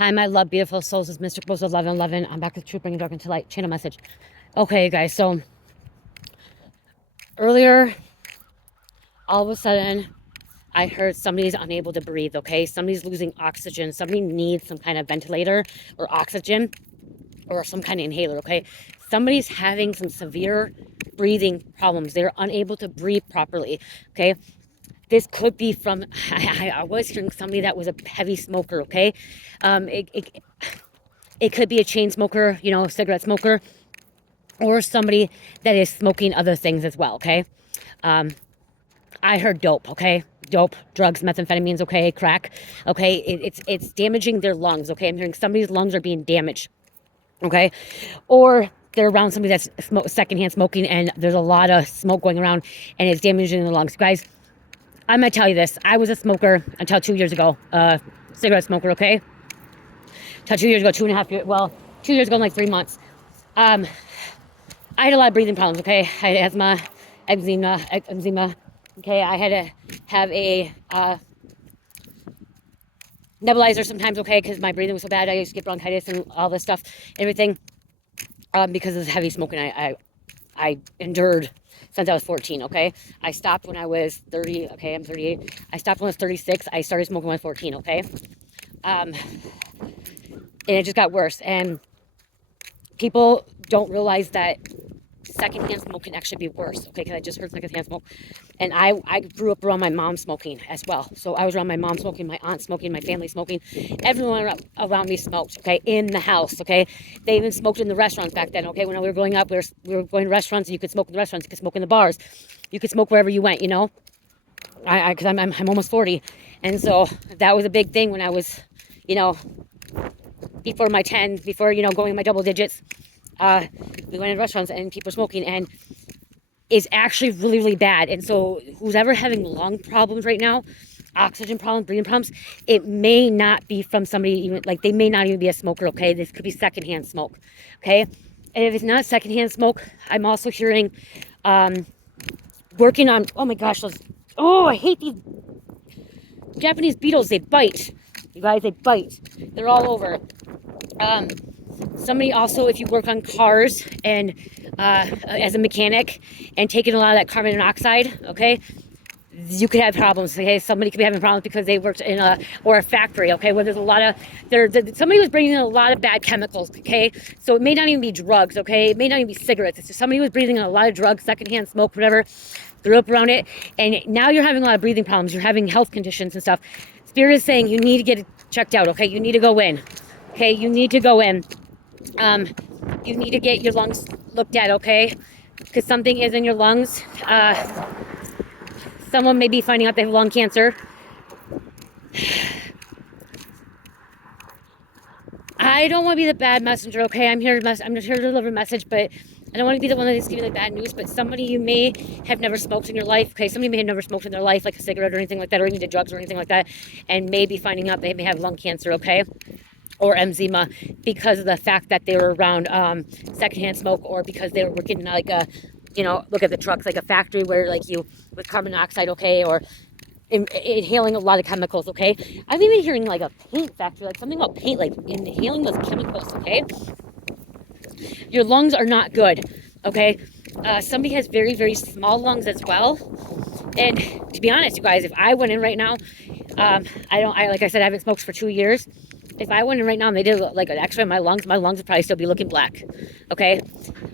Hi, my love, beautiful souls. It's Mr. Rose 1111. I'm back with Truth Bringing Dark into Light channel message. Okay, guys. So earlier, all of a sudden, I heard somebody's unable to breathe. Okay, somebody's losing oxygen. Somebody needs some kind of ventilator or oxygen or some kind of inhaler. Okay, somebody's having some severe breathing problems. They're unable to breathe properly. Okay, this could be from. I was hearing somebody that was a heavy smoker. Okay, um, it, it it could be a chain smoker, cigarette smoker, or somebody that is smoking other things as well. Okay, I heard dope. Okay, dope, drugs, methamphetamines. Okay, crack. Okay, it's damaging their lungs. Okay, I'm hearing somebody's lungs are being damaged. Okay, or they're around somebody that's secondhand smoking, and there's a lot of smoke going around, and it's damaging the lungs. Guys, I'm gonna tell you this. I was a smoker until 2 years ago. Cigarette smoker. Okay, until 2 years ago, 2.5 years. Well, 2 years ago, in like 3 months. Um, I had a lot of breathing problems. Okay, I had asthma, eczema. Okay, I had to have a nebulizer sometimes. Okay, because my breathing was so bad. I used to get bronchitis and all this stuff, everything, because of the heavy smoking. I endured since I was 14. Okay, I stopped when I was 30. Okay, I'm 38. I stopped when I was 36. I started smoking when I was 14. Okay, and it just got worse. And people don't realize that secondhand smoke can actually be worse. Okay, because I just heard secondhand smoke, and I grew up around my mom smoking as well. So I was around my mom smoking, my aunt smoking, my family smoking. Everyone around me smoked. Okay, in the house. Okay, they even smoked in the restaurants back then. Okay, when we were growing up, we were going to restaurants, and you could smoke in the restaurants, you could smoke in the bars, you could smoke wherever you went. Because I'm almost 40, and so that was a big thing when I was, before my 10, before going in my double digits. We went in restaurants and people were smoking, and it's actually really, really bad. And so who's ever having lung problems right now, oxygen problems, breathing problems, it may not be from somebody, even like they may not even be a smoker. Okay, this could be secondhand smoke. Okay, and if it's not secondhand smoke, I'm also hearing working on, oh my gosh, I hate these Japanese beetles. They bite, you guys, they bite. They're all over. Somebody also, if you work on cars and as a mechanic and taking a lot of that carbon monoxide, okay, you could have problems. Okay, somebody could be having problems because they worked in a factory. Okay, where there's a lot of somebody was bringing in a lot of bad chemicals. Okay, so it may not even be drugs. Okay, it may not even be cigarettes. It's just somebody who was breathing in a lot of drugs, secondhand smoke, whatever. Grew up around it, and now you're having a lot of breathing problems. You're having health conditions and stuff. Spirit is saying you need to get it checked out. Okay, you need to go in. Okay, you need to go in. You need to get your lungs looked at, okay? Because something is in your lungs. Someone may be finding out they have lung cancer. I don't want to be the bad messenger, okay? I'm just here to deliver a message, but I don't want to be the one that's giving the bad news. But somebody you may have never smoked in your life, okay? Somebody may have never smoked in their life, like a cigarette or anything like that, or even did drugs or anything like that, and may be finding out they may have lung cancer, okay? Or eczema, because of the fact that they were around secondhand smoke, or because they were working like look at the trucks, like a factory where like you with carbon monoxide, okay, or inhaling a lot of chemicals, okay. I'm even hearing like a paint factory, like something about paint, like inhaling those chemicals, okay. Your lungs are not good, okay. Somebody has very, very small lungs as well. And to be honest, you guys, if I went in right now, like I said, I haven't smoked for 2 years. If I went in right now and they did like an x-ray of my lungs would probably still be looking black. Okay.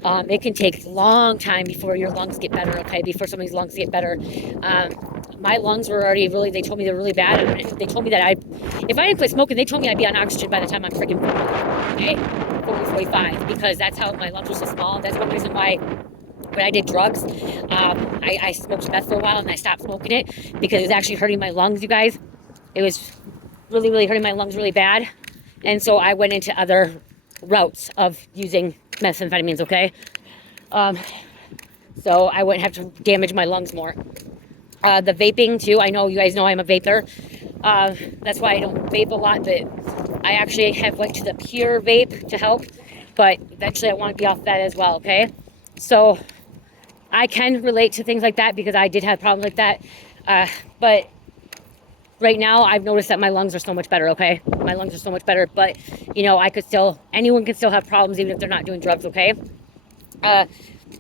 It can take a long time before your lungs get better. Okay. Before somebody's lungs get better. My lungs were already they told me they're really bad. And they told me that if I didn't quit smoking, they told me I'd be on oxygen by the time I'm freaking 40. Okay. 40, 45, because that's how my lungs were so small. That's one reason why when I did drugs, I smoked meth for a while and I stopped smoking it because it was actually hurting my lungs, you guys. It was really, really hurting my lungs really bad. And so I went into other routes of using methamphetamines, okay? So I wouldn't have to damage my lungs more. The vaping too, I know you guys know I'm a vapor. That's why I don't vape a lot, but I actually have went to the pure vape to help. But eventually I want to be off that as well, okay? So I can relate to things like that because I did have problems like that. But right now I've noticed that my lungs are so much better, okay? My lungs are so much better, but you know, anyone can still have problems even if they're not doing drugs, okay?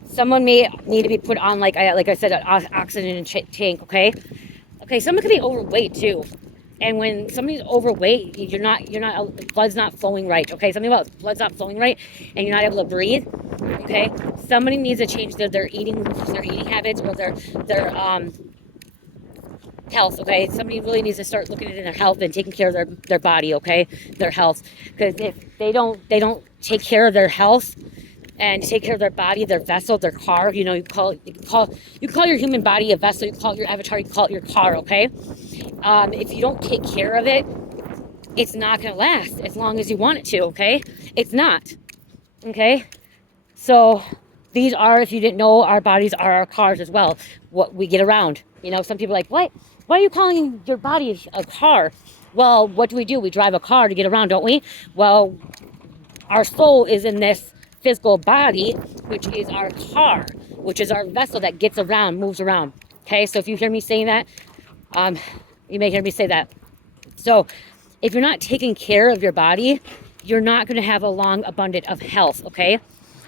Someone may need to be put on, like I said, an oxygen tank, okay? Okay, someone could be overweight too. And when somebody's overweight, blood's not flowing right, okay? Something about blood's not flowing right and you're not able to breathe, okay? Somebody needs to change their eating habits or their health, okay? Somebody really needs to start looking at their health and taking care of their body, okay? Their health. Because if they don't take care of their health and take care of their body, their vessel, their car, you know, you call your human body a vessel, you call your avatar, you call it your car, okay? If you don't take care of it, it's not going to last as long as you want it to, okay? It's not, okay? So these are, if you didn't know, our bodies are our cars as well, what we get around. You know, some people are like, what? Why are you calling your body a car? Well, what do? We drive a car to get around, don't we? Well, our soul is in this physical body, which is our car, which is our vessel that gets around, moves around. Okay, so if you hear me saying that, you may hear me say that. So if you're not taking care of your body, you're not going to have a long abundance of health, okay?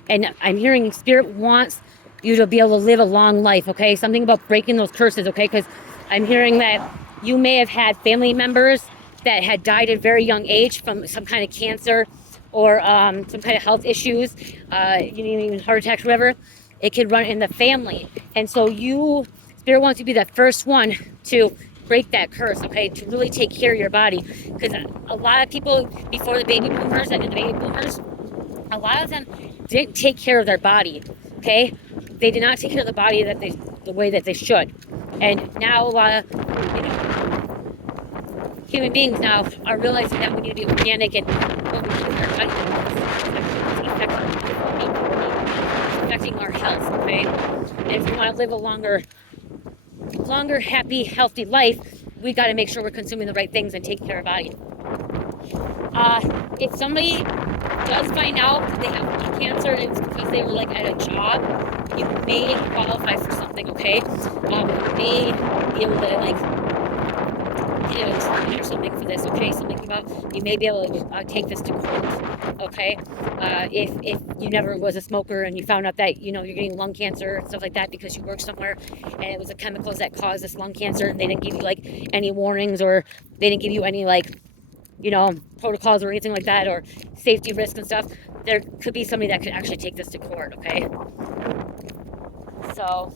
And I'm hearing Spirit wants you to be able to live a long life, okay? Something about breaking those curses, okay? Because I'm hearing that you may have had family members that had died at a very young age from some kind of cancer or some kind of health issues, even heart attacks, whatever. It could run in the family. And so Spirit wants you to be the first one to break that curse, okay? To really take care of your body. Because a lot of people before the baby boomers and the baby boomers, a lot of them didn't take care of their body, okay? They did not take care of the body the way that they should. And now a lot of human beings now are realizing that we need to be organic and what we do with our body affecting our health, okay? And if we want to live a longer, happy, healthy life, we got to make sure we're consuming the right things and taking care of our body. If somebody does find out that they have cancer and it's because they were like at a job, you may qualify for something, okay? You may be able to like get a treatment or something for this, okay? Something about you may be able to take this to court, okay? If you never was a smoker and you found out that you're getting lung cancer and stuff like that because you worked somewhere and it was the chemicals that caused this lung cancer and they didn't give you like any warnings or they didn't give you any like protocols or anything like that or safety risks and stuff, there could be somebody that could actually take this to court, okay? So,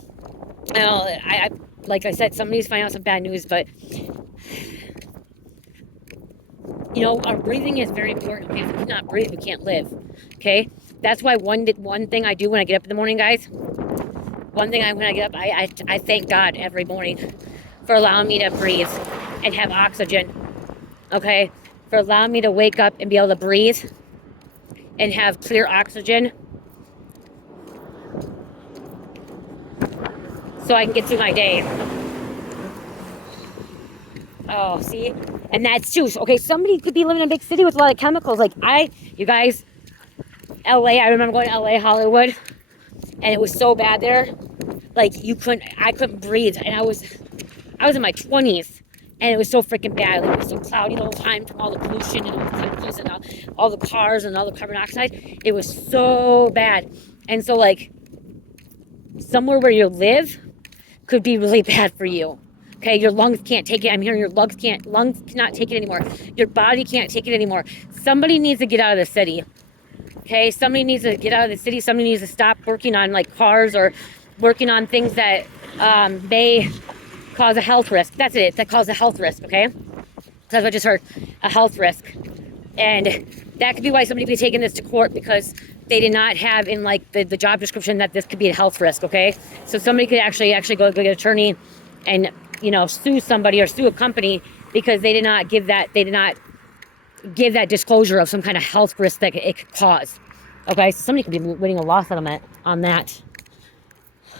I like I said, somebody's finding out some bad news, but our breathing is very important. Okay? If we cannot breathe, we can't live, okay? That's why one thing I do when I get up in the morning, guys, when I get up, I thank God every morning for allowing me to breathe and have oxygen, okay? For allowing me to wake up and be able to breathe and have clear oxygen so I can get through my day. Oh, see? And that's too. Okay, somebody could be living in a big city with a lot of chemicals. Like you guys, LA, I remember going to LA, Hollywood, and it was so bad there. Like I couldn't breathe. And I was in my 20s. And it was so freaking bad. Like, it was so cloudy the whole time from all the pollution and all the chemicals and all the cars and all the carbon dioxide. It was so bad. And so, like, somewhere where you live could be really bad for you. Okay, your lungs can't take it. I'm hearing your lungs cannot take it anymore. Your body can't take it anymore. Somebody needs to get out of the city. Okay, somebody needs to get out of the city. Somebody needs to stop working on, like, cars or working on things that may cause a health risk. That's it. That causes a health risk, okay? That's what I just heard. A health risk. And that could be why somebody could be taking this to court because they did not have in like the job description that this could be a health risk, okay? So somebody could actually go get an attorney and, sue somebody or sue a company because they did not give that disclosure of some kind of health risk that it could cause. Okay, so somebody could be winning a law settlement on that.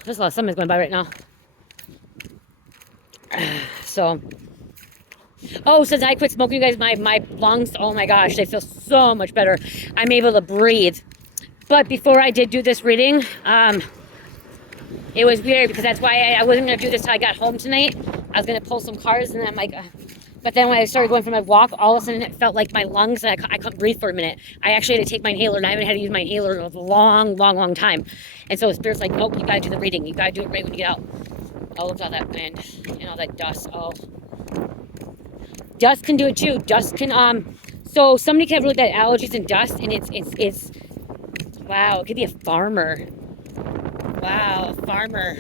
There's a lot of settlements going by right now. So, since I quit smoking, you guys, my lungs, oh my gosh, they feel so much better. I'm able to breathe. But before I did do this reading, it was weird because that's why I wasn't going to do this till I got home tonight. I was going to pull some cards and then I'm like, But then when I started going for my walk, all of a sudden it felt like my lungs, and I couldn't breathe for a minute. I actually had to take my inhaler, and I haven't had to use my inhaler in a long, long, long time. And so the Spirit's like, nope, you gotta do the breathing. You gotta do it right when you get out. Oh, look at all that wind and all that dust. Oh, dust can do it too. Dust can, so somebody can have really bad allergies and dust, and it's, wow, it could be a farmer. Wow, a farmer.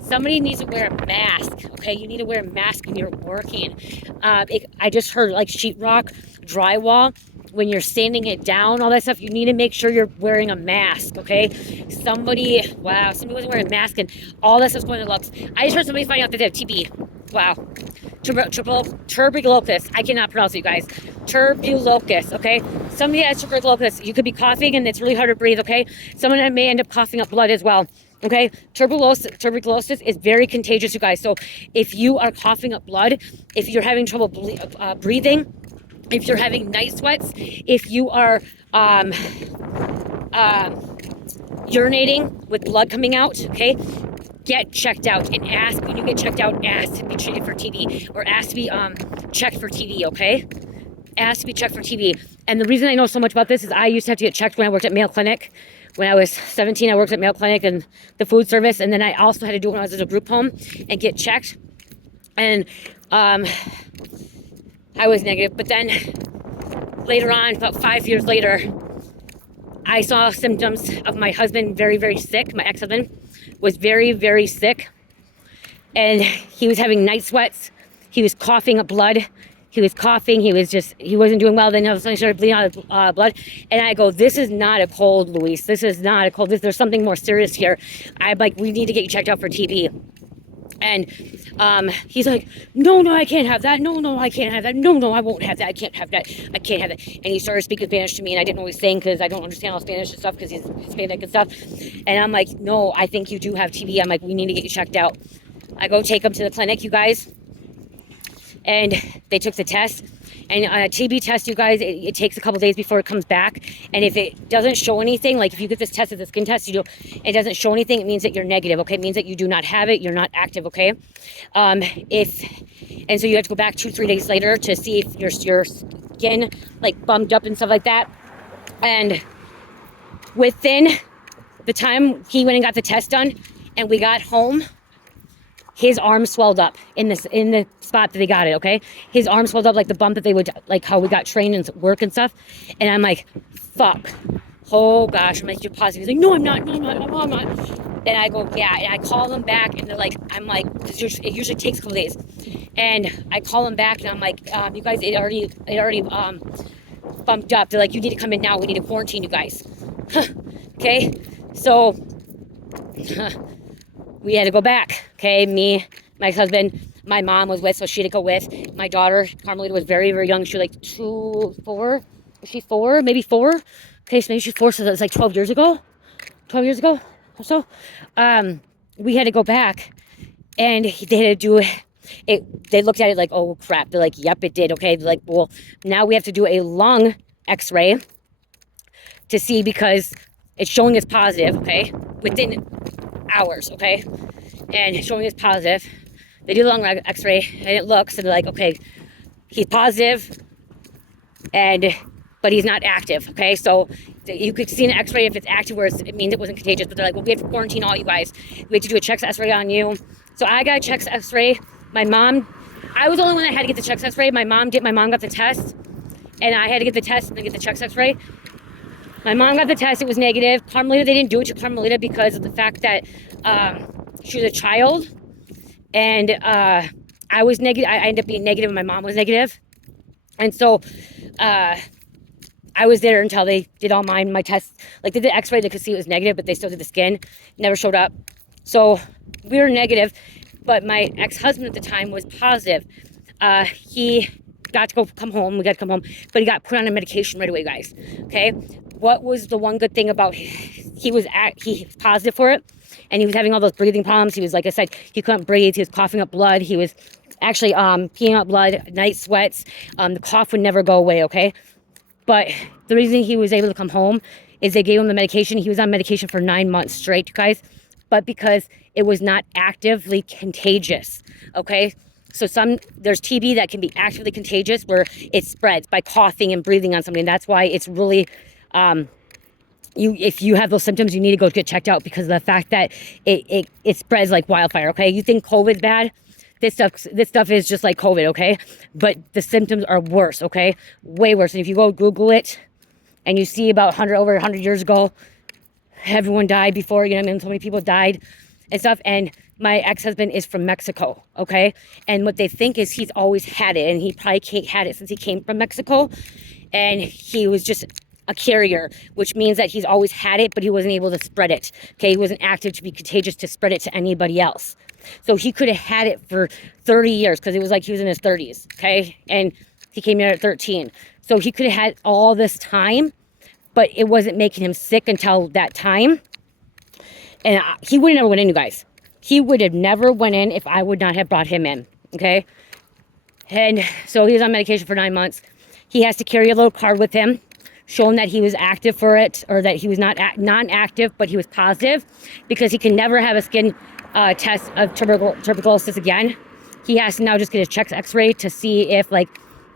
Somebody needs to wear a mask, okay? You need to wear a mask when you're working. I just heard like sheetrock, drywall, when you're sanding it down, all that stuff, you need to make sure you're wearing a mask, okay? Somebody wasn't wearing a mask, and all that stuff's going to lungs. I just heard somebody finding out that they have TB. Wow. Tuberculosis. I cannot pronounce it, you guys. Tuberculosis, okay? Somebody has tuberculosis. You could be coughing, and it's really hard to breathe, okay? Someone may end up coughing up blood as well. Okay, tuberculosis is very contagious, you guys. So if you are coughing up blood, if you're having trouble breathing, if you're having night sweats, if you are urinating with blood coming out, okay, get checked out, and ask when you get checked out, ask to be treated for TB, or ask to be checked for TB, okay? Ask to be checked for TB. And the reason I know so much about this is I used to have to get checked when I worked at Mayo Clinic. When I was 17, I worked at Mayo Clinic and the food service, and then I also had to do it when I was at a group home and get checked. And I was negative. But then later on, about 5 years later, I saw symptoms of my husband very, very sick. My ex-husband was very, very sick. And he was having night sweats. He was coughing up blood. He was coughing. He wasn't doing well. Then all of a sudden he started bleeding out of blood. And I go, this is not a cold, Luis. This is not a cold. There's something more serious here. I'm like, we need to get you checked out for TB. And he's like, no, I can't have that. No, I can't have that. No, I won't have that. I can't have that. I can't have that. And he started speaking Spanish to me, and I didn't know what he was saying because I don't understand all Spanish and stuff because he's Hispanic and stuff. And I'm like, no, I think you do have TB. I'm like, we need to get you checked out. I go take him to the clinic, you guys. And they took the test, and a TB test, you guys, it takes a couple days before it comes back. And if it doesn't show anything, like if you get this test as a skin test, it doesn't show anything, it means that you're negative, okay? It means that you do not have it, you're not active, okay? And so you have to go back 2-3 days later to see if your skin like bumped up and stuff like that. And within the time he went and got the test done and we got home, his arm swelled up in the spot that they got it, okay? His arm swelled up like the bump that they would, like how we got trained and work and stuff. And I'm like, fuck. Oh gosh, I'm like, you're positive. He's like, no, I'm not. And I go, yeah. And I call them back, and they're like, I'm like, because it usually takes a couple days. And I call them back, and I'm like, you guys, it already bumped up. They're like, you need to come in now. We need to quarantine you guys. Okay? So we had to go back, okay? Me, my husband, my mom was with, so she had to go with. My daughter, Carmelita, was very, very young. She was like 4? Was she 4? Maybe 4? Okay, so maybe she's 4, so that was like 12 years ago. 12 years ago or so. We had to go back, and they had to do it. They looked at it like, oh, crap. They're like, yep, it did, okay? They're like, well, now we have to do a lung x-ray to see because it's showing us positive, okay? Within hours, okay? And it's showing us positive. They do the lung x-ray, and it looks, and they're like, okay, he's positive, but he's not active, okay? So you could see an x-ray if it's active, where it means it wasn't contagious, but they're like, well, we have to quarantine all you guys. We have to do a chest x-ray on you. So I got a chest x-ray. My mom, I was the only one that had to get the chest x-ray. My mom got the test, and I had to get the test and then get the chest x-ray. My mom got the test, it was negative. Carmelita, they didn't do it to Carmelita because of the fact that she was a child, and I was negative. I ended up being negative, and my mom was negative. And so I was there until they did all my tests. Like, they did the x-ray, they could see it was negative, but they still did the skin. Never showed up. So we were negative, but my ex-husband at the time was positive. He got to come home. We got to come home, but he got put on a medication right away, guys. Okay. What was the one good thing about he was positive for it, and he was having all those breathing problems. He was, like I said, he couldn't breathe. He was coughing up blood. He was actually peeing out blood, night sweats. The cough would never go away. Okay. But the reason he was able to come home is they gave him the medication. He was on medication for 9 months straight, you guys, but because it was not actively contagious. Okay. So there's TB that can be actively contagious where it spreads by coughing and breathing on somebody. And that's why it's really, if you have those symptoms, you need to go get checked out because of the fact that it spreads like wildfire. Okay. You think COVID's bad? This stuff is just like COVID. Okay. But the symptoms are worse. Okay. Way worse. And if you go Google it and you see about over 100 years ago, everyone died before, you know what I mean? So many people died and stuff. And my ex-husband is from Mexico, okay? And what they think is he's always had it, and he probably had it since he came from Mexico. And he was just a carrier, which means that he's always had it, but he wasn't able to spread it, okay? He wasn't active to be contagious to spread it to anybody else. So he could have had it for 30 years because it was like he was in his 30s, okay? And he came here at 13. So he could have had all this time, but it wasn't making him sick until that time. And he would have never went in, you guys. He would have never went in if I would not have brought him in, okay? And so he was on medication for 9 months. He has to carry a little card with him, showing that he was active for it, or that he was not non-active, but he was positive, because he can never have a skin test of tuberculosis again. He has to now just get his chest x-ray to see if like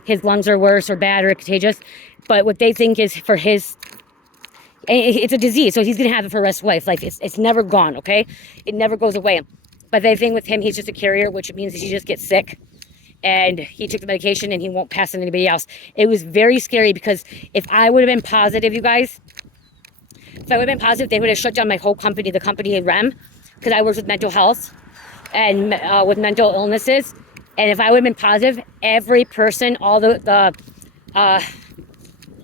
his lungs are worse or bad or contagious. But what they think is for his, it's a disease, so he's going to have it for the rest of life. Like, it's never gone, okay? It never goes away. But they think with him, he's just a carrier, which means he just gets sick. And he took the medication and he won't pass it to anybody else. It was very scary because if I would have been positive, you guys, if I would have been positive, they would have shut down my whole company, the company in REM, because I work with mental health and with mental illnesses. And if I would have been positive, every person, all the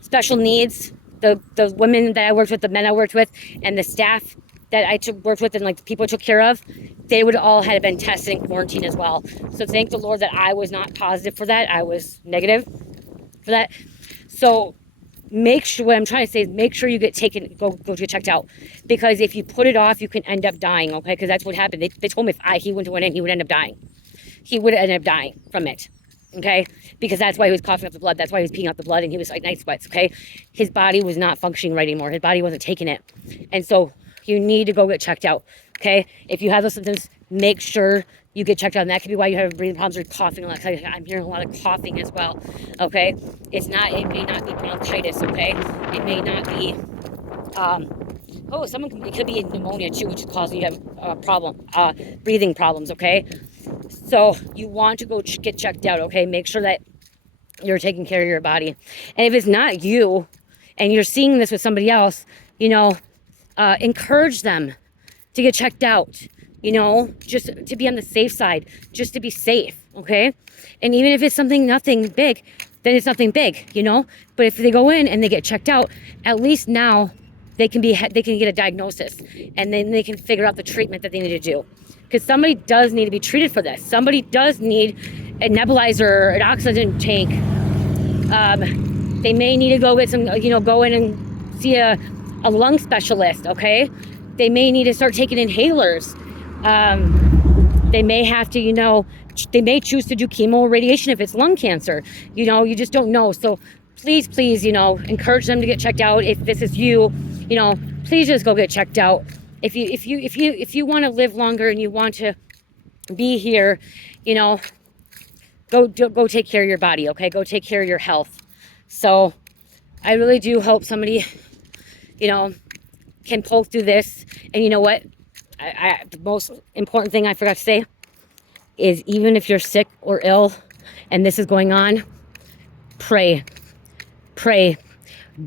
special needs, the women that I worked with, the men I worked with, and the staff that I worked with, and like the people I took care of, they would all have been tested and quarantined as well. So thank the Lord that I was not positive for that. I was negative for that. So make sure, what I'm trying to say is make sure you get taken, go get checked out. Because if you put it off, you can end up dying, okay? Because that's what happened. They told me if he went in, he would end up dying. He would end up dying from it. Okay, because that's why he was coughing up the blood. That's why he was peeing out the blood, and he was like night sweats. Okay, his body was not functioning right anymore. His body wasn't taking it, and so you need to go get checked out. Okay, if you have those symptoms, make sure you get checked out. And that could be why you have breathing problems or coughing. Like I'm hearing a lot of coughing as well. Okay, it may not be bronchitis. Okay, it may not be. It could be pneumonia too, which is causing you breathing problems. Okay. So you want to go get checked out, okay? Make sure that you're taking care of your body. And if it's not you and you're seeing this with somebody else, encourage them to get checked out, just to be on the safe side, just to be safe, okay? And even if it's nothing big, then it's nothing big, But if they go in and they get checked out, at least now they can get a diagnosis, and then they can figure out the treatment that they need to do. Because somebody does need to be treated for this. Somebody does need a nebulizer, an oxygen tank. They may need to go get some, go in and see a lung specialist, okay? They may need to start taking inhalers. They may have to, they may choose to do chemo or radiation if it's lung cancer. You just don't know. So please, encourage them to get checked out. If this is you, please just go get checked out. If you want to live longer and you want to be here, go take care of your body, okay? Go take care of your health. So I really do hope somebody, can pull through this. And you know what? The most important thing I forgot to say is, even if you're sick or ill and this is going on, pray.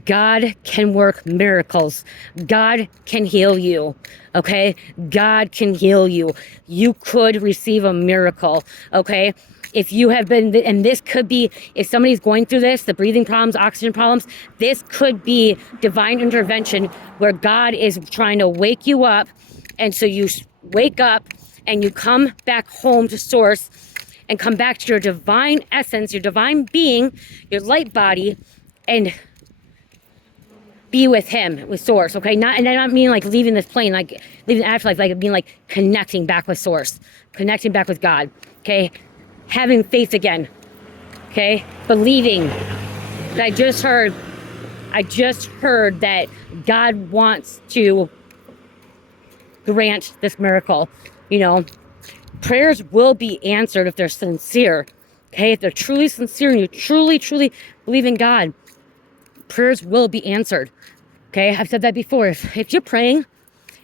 God can work miracles. God can heal you, okay? God can heal you. You could receive a miracle, okay? If you have been, and this could be, if somebody's going through this, the breathing problems, oxygen problems, this could be divine intervention where God is trying to wake you up. And so you wake up and you come back home to source and come back to your divine essence, your divine being, your light body, and be with him, with source, okay? And I don't mean like leaving this plane, like leaving the afterlife, like being like connecting back with source, connecting back with God, okay? Having faith again, okay? Believing. I just heard that God wants to grant this miracle, prayers will be answered if they're sincere. Okay, if they're truly sincere and you truly, truly believe in God, prayers will be answered. Okay, I've said that before. If you're praying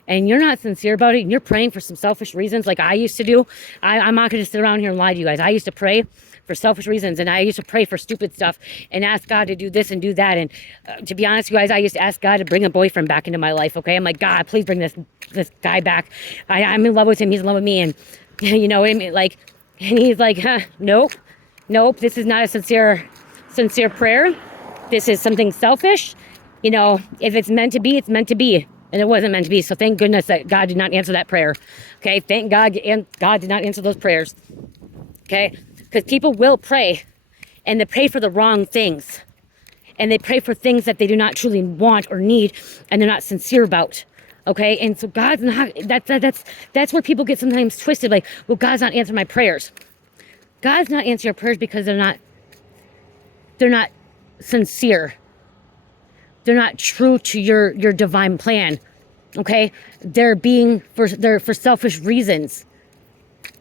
and you're not sincere about it and you're praying for some selfish reasons like I used to do, I'm not going to sit around here and lie to you guys. I used to pray for selfish reasons, and I used to pray for stupid stuff and ask God to do this and do that. And to be honest, you guys, I used to ask God to bring a boyfriend back into my life. Okay, I'm like, God, please bring this guy back. I'm in love with him. He's in love with me, and you know what I mean? Like, and he's like, nope. This is not a sincere prayer. This is something selfish. You know, if it's meant to be, it's meant to be. And it wasn't meant to be. So thank goodness that God did not answer that prayer. Okay, thank God, and God did not answer those prayers. Okay, because people will pray, and they pray for the wrong things. And they pray for things that they do not truly want or need, and they're not sincere about. Okay, and so God's not, that's where people get sometimes twisted, like, well, God's not answering my prayers. God's not answering your prayers because they're not sincere. They're not true to your divine plan. Okay? They're for selfish reasons.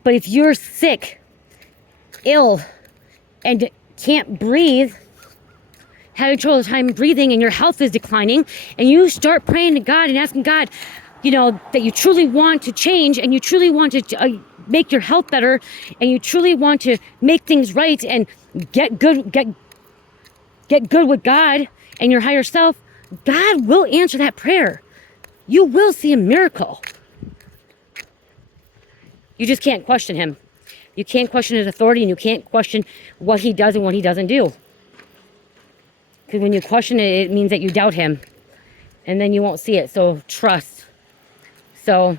But if you're sick, ill, and can't breathe, having trouble time breathing, and your health is declining, and you start praying to God and asking God, you know, that you truly want to change, and you truly want to make your health better, and you truly want to make things right and get good with God and your higher self, God will answer that prayer. You will see a miracle. You just can't question him. You can't question his authority, and you can't question what he does and what he doesn't do. Because when you question it, it means that you doubt him, and then you won't see it. So trust. So,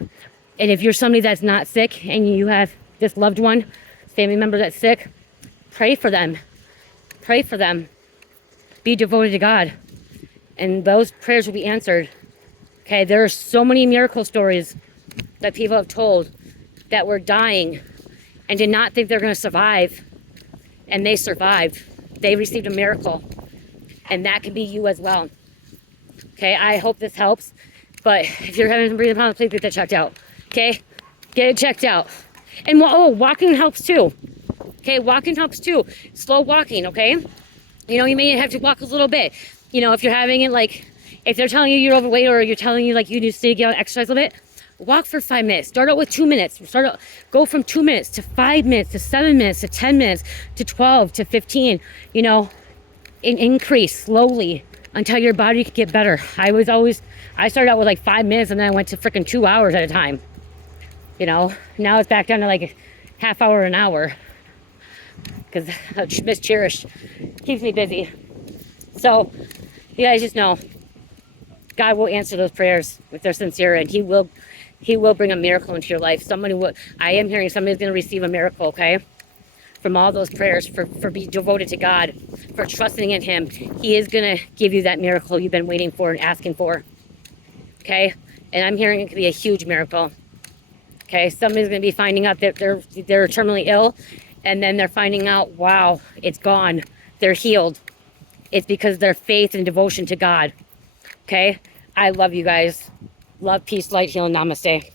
and if you're somebody that's not sick and you have this loved one, family member that's sick, pray for them. Pray for them. Be devoted to God, and those prayers will be answered. Okay, there are so many miracle stories that people have told that were dying and did not think they're going to survive, and they survived. They received a miracle, and that can be you as well. Okay, I hope this helps, but if you're having some breathing problems, please get that checked out. Okay, get it checked out. And walking helps too. Okay, walking helps too. Slow walking, okay? You know, you may have to walk a little bit. You know, if you're having it, like, if they're telling you you're overweight, or you're telling you like you need to get out and exercise a little bit, walk for 5 minutes. Start out with 2 minutes. Go from 2 minutes to 5 minutes to 7 minutes to 10 minutes to 12 to 15. You know, and increase slowly until your body can get better. I started out with like 5 minutes, and then I went to freaking 2 hours at a time. You know, now it's back down to like a half hour, an hour, because Miss Cherish keeps me busy. So you guys just know God will answer those prayers if they're sincere, and he will bring a miracle into your life. I am hearing somebody's going to receive a miracle, okay? From all those prayers, for being devoted to God, for trusting in him. He is going to give you that miracle you've been waiting for and asking for. Okay? And I'm hearing it could be a huge miracle. Okay? Somebody's going to be finding out that they're terminally ill, and then they're finding out, wow, it's gone. They're healed. It's because of their faith and devotion to God. Okay? I love you guys. Love, peace, light, healing, namaste.